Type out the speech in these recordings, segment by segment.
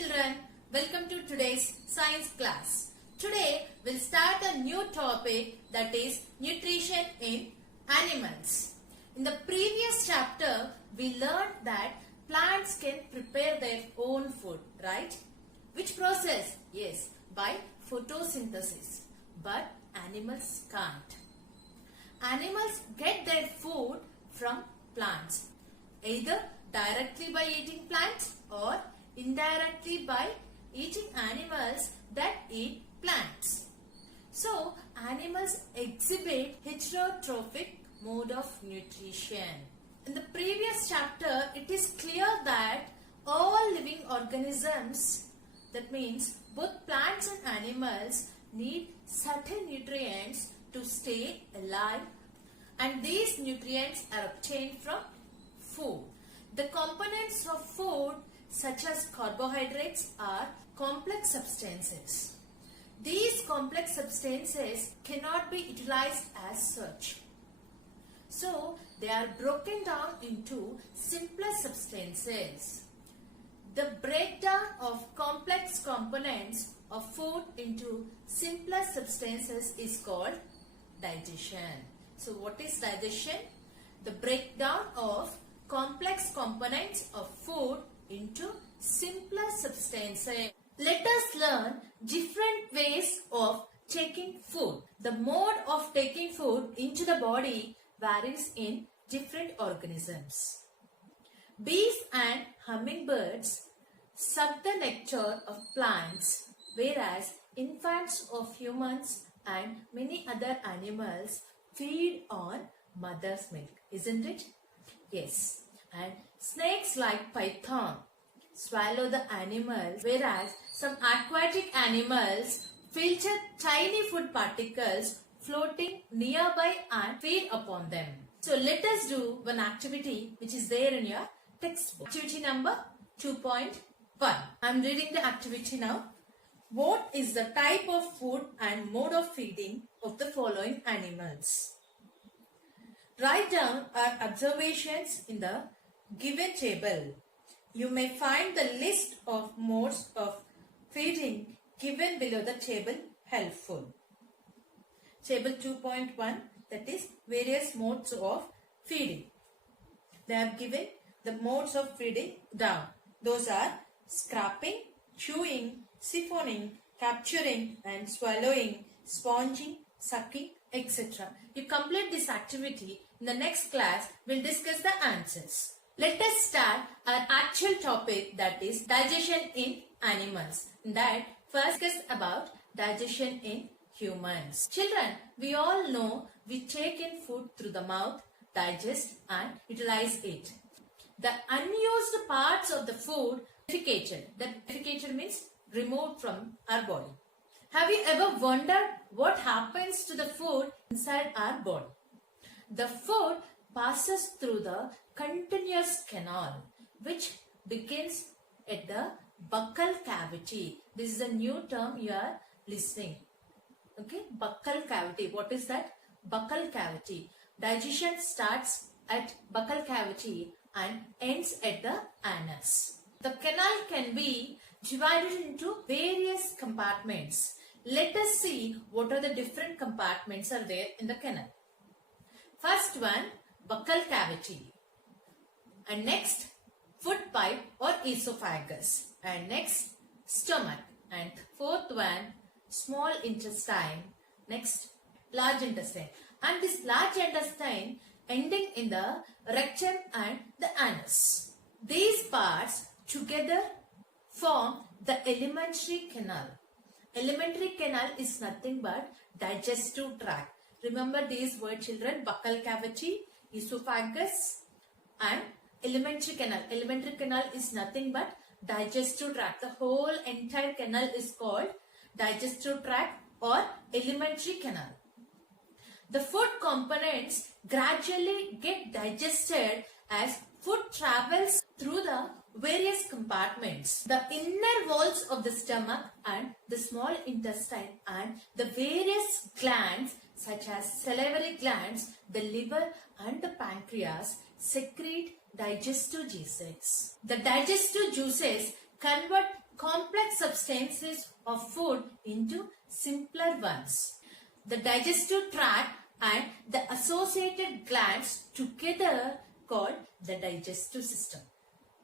children, welcome to today's science class. Today we'll start a new topic, that is nutrition in animals. In the previous chapter we learned that plants can prepare their own food, right? Which process? Yes, by photosynthesis. But animals can't. Animals get their food from plants, either directly by eating plants or indirectly by eating animals that eat plants. So, animals exhibit heterotrophic mode of nutrition. In the previous chapter, it is clear that all living organisms, that means both plants and animals, need certain nutrients to stay alive, and these nutrients are obtained from food. The components of food such as carbohydrates are complex substances. These complex substances cannot be utilized as such. So, they are broken down into simpler substances. The breakdown of complex components of food into simpler substances is called digestion. So, what is digestion? The breakdown of complex components of food into simpler substances. Let us learn different ways of taking food. The mode of taking food into the body varies in different organisms. Bees and hummingbirds suck the nectar of plants, whereas infants of humans and many other animals feed on mother's milk, isn't it? Yes. And snakes like python swallow the animal, whereas some aquatic animals filter tiny food particles floating nearby and feed upon them. So let us do one activity which is there in your textbook. Activity number 2.1. I am reading the activity now. What is the type of food and mode of feeding of the following animals? Write down our observations in the given table. You may find the list of modes of feeding given below the table helpful. Table 2.1, that is various modes of feeding. They have given the modes of feeding down. Those are scraping, chewing, siphoning, capturing and swallowing, sponging, sucking, etc. You complete this activity. In the next class, we'll discuss the answers. Let us start our actual topic, that is digestion in animals. In that, first discuss about digestion in humans. Children, we all know we take in food through the mouth, digest and utilize it. The unused parts of the food defecated. That defecated means removed from our body. Have you ever wondered what happens to the food inside our body? The food passes through the continuous canal which begins at the buccal cavity. This is a new term you are listening. Okay, buccal cavity. What is that? Buccal cavity. Digestion starts at buccal cavity and ends at the anus. The canal can be divided into various compartments. Let us see what are the different compartments are there in the canal. First one, buccal cavity, and next food pipe or esophagus, and next stomach, and fourth one small intestine, next large intestine, and this large intestine ending in the rectum and the anus. These parts together form the alimentary canal. Alimentary canal is nothing but digestive tract. Remember these words, children: buccal cavity, esophagus and alimentary canal. Alimentary canal is nothing but digestive tract. The whole entire canal is called digestive tract or alimentary canal. The food components gradually get digested as food travels through the various compartments. The inner walls of the stomach and the small intestine and the various glands such as salivary glands, the liver and the pancreas secrete digestive juices. The digestive juices convert complex substances of food into simpler ones. The digestive tract and the associated glands together called the digestive system.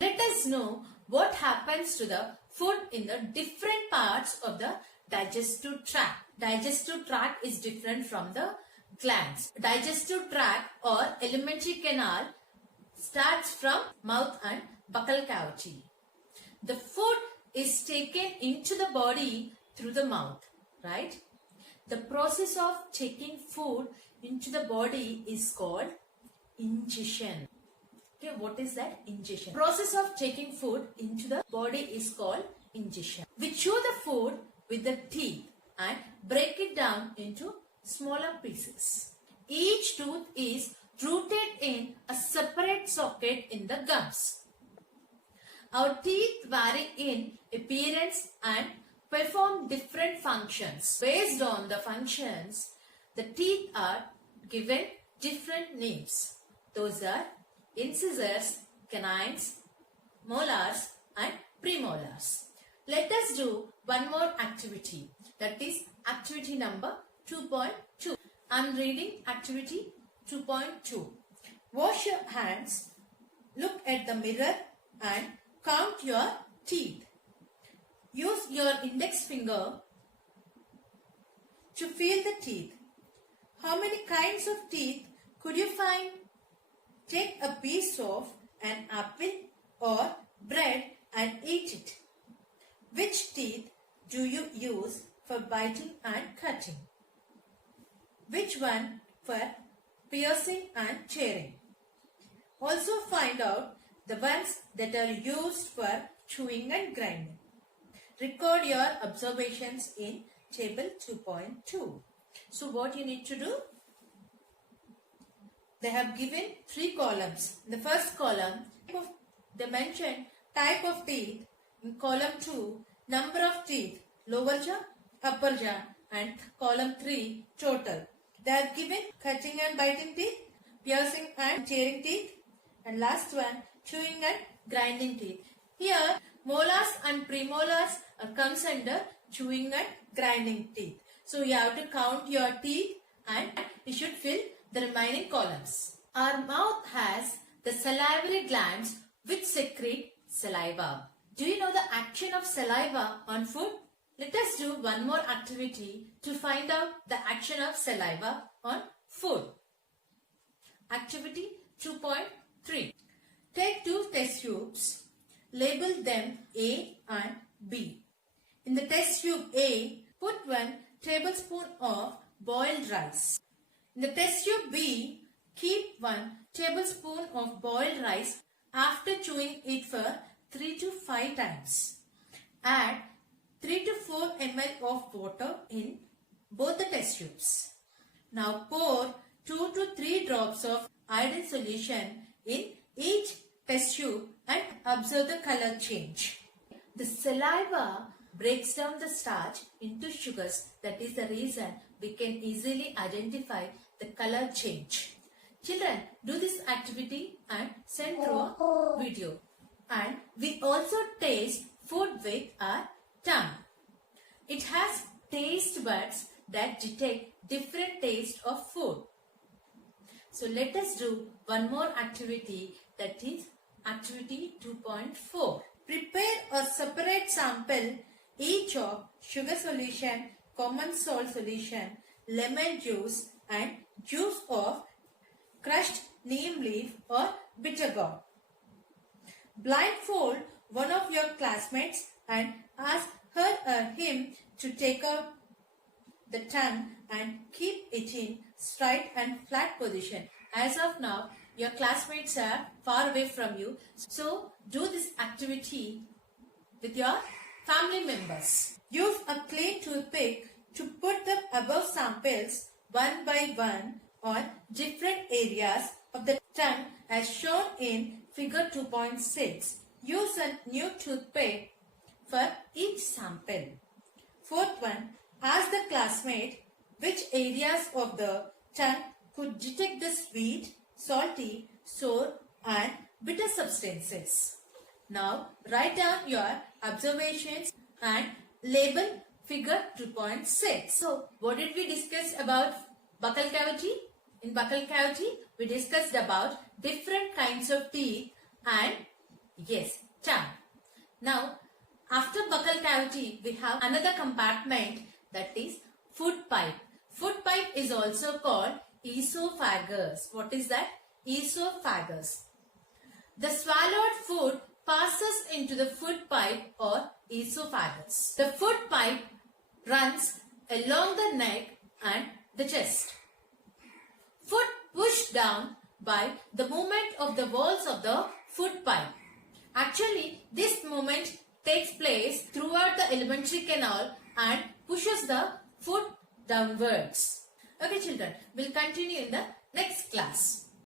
Let us know what happens to the food in the different parts of the digestive tract. Digestive tract is different from the glands. Digestive tract or alimentary canal starts from mouth and buccal cavity. The food is taken into the body through the mouth, right? The process of taking food into the body is called ingestion. Okay, what is that? Ingestion. Process of taking food into the body is called ingestion. We chew the food with the teeth and break it down into smaller pieces. Each tooth is rooted in a separate socket in the gums. Our teeth vary in appearance and perform different functions. Based on the functions, the teeth are given different names. Those are incisors, canines, molars and premolars. Let us do one more activity, that is activity number 2.2. I am reading activity 2.2. Wash your hands, look at the mirror and count your teeth. Use your index finger to feel the teeth. How many kinds of teeth could you find? Take a piece of an apple or bread and eat it. Which teeth do you use for biting and cutting? Which one for piercing and tearing? Also find out the ones that are used for chewing and grinding. Record your observations in table 2.2. So what you need to do? They have given 3 columns. In the first column, they mentioned type of teeth. In column 2, number of teeth, lower jaw, upper jaw, and column 3, total. They have given cutting and biting teeth, piercing and tearing teeth, and last one, chewing and grinding teeth. Here, molars and premolars comes under chewing and grinding teeth. So you have to count your teeth and you should fill the remaining columns. Our mouth has the salivary glands which secrete saliva. Do you know the action of saliva on food? Let us do one more activity to find out the action of saliva on food. Activity 2.3. Take 2 test tubes. Label them A and B. In the test tube A, put 1 tablespoon of boiled rice. In the test tube B, keep 1 tablespoon of boiled rice after chewing it for 3 to 5 times. Add 3 to 4 ml of water in both the test tubes. Now pour 2 to 3 drops of iodine solution in each test tube and observe the color change. The saliva breaks down the starch into sugars. That is the reason we can easily identify the color change. Children, do this activity and send through a video. And we also taste food with our tongue. It has taste buds that detect different taste of food. So let us do one more activity, that is activity 2.4. Prepare a separate sample each of sugar solution, common salt solution, lemon juice and juice of crushed neem leaf or bitter gourd. Blindfold one of your classmates and ask her or him to take out the tongue and keep it in straight and flat position. As of now, your classmates are far away from you. So, do this activity with your family members. Use a clean toothpick to put the above samples one by one on different areas of the tongue as shown in figure 2.6. Use a new toothpick for each sample. Fourth one, ask the classmate which areas of the tongue could detect the sweet, salty, sour and bitter substances. Now write down your observations and label figure 2.6. So what did we discuss about buccal cavity? In buccal cavity we discussed about different kinds of teeth and yes, tongue. Now after buccal cavity we have another compartment, that is food pipe. Food pipe is also called esophagus. What is that? Esophagus. The swallowed food passes into the food pipe or esophagus. The food pipe runs along the neck and the chest. Food pushed down by the movement of the walls of the food pipe. Actually, this movement takes place throughout the alimentary canal and pushes the food downwards. Okay children, we'll continue in the next class.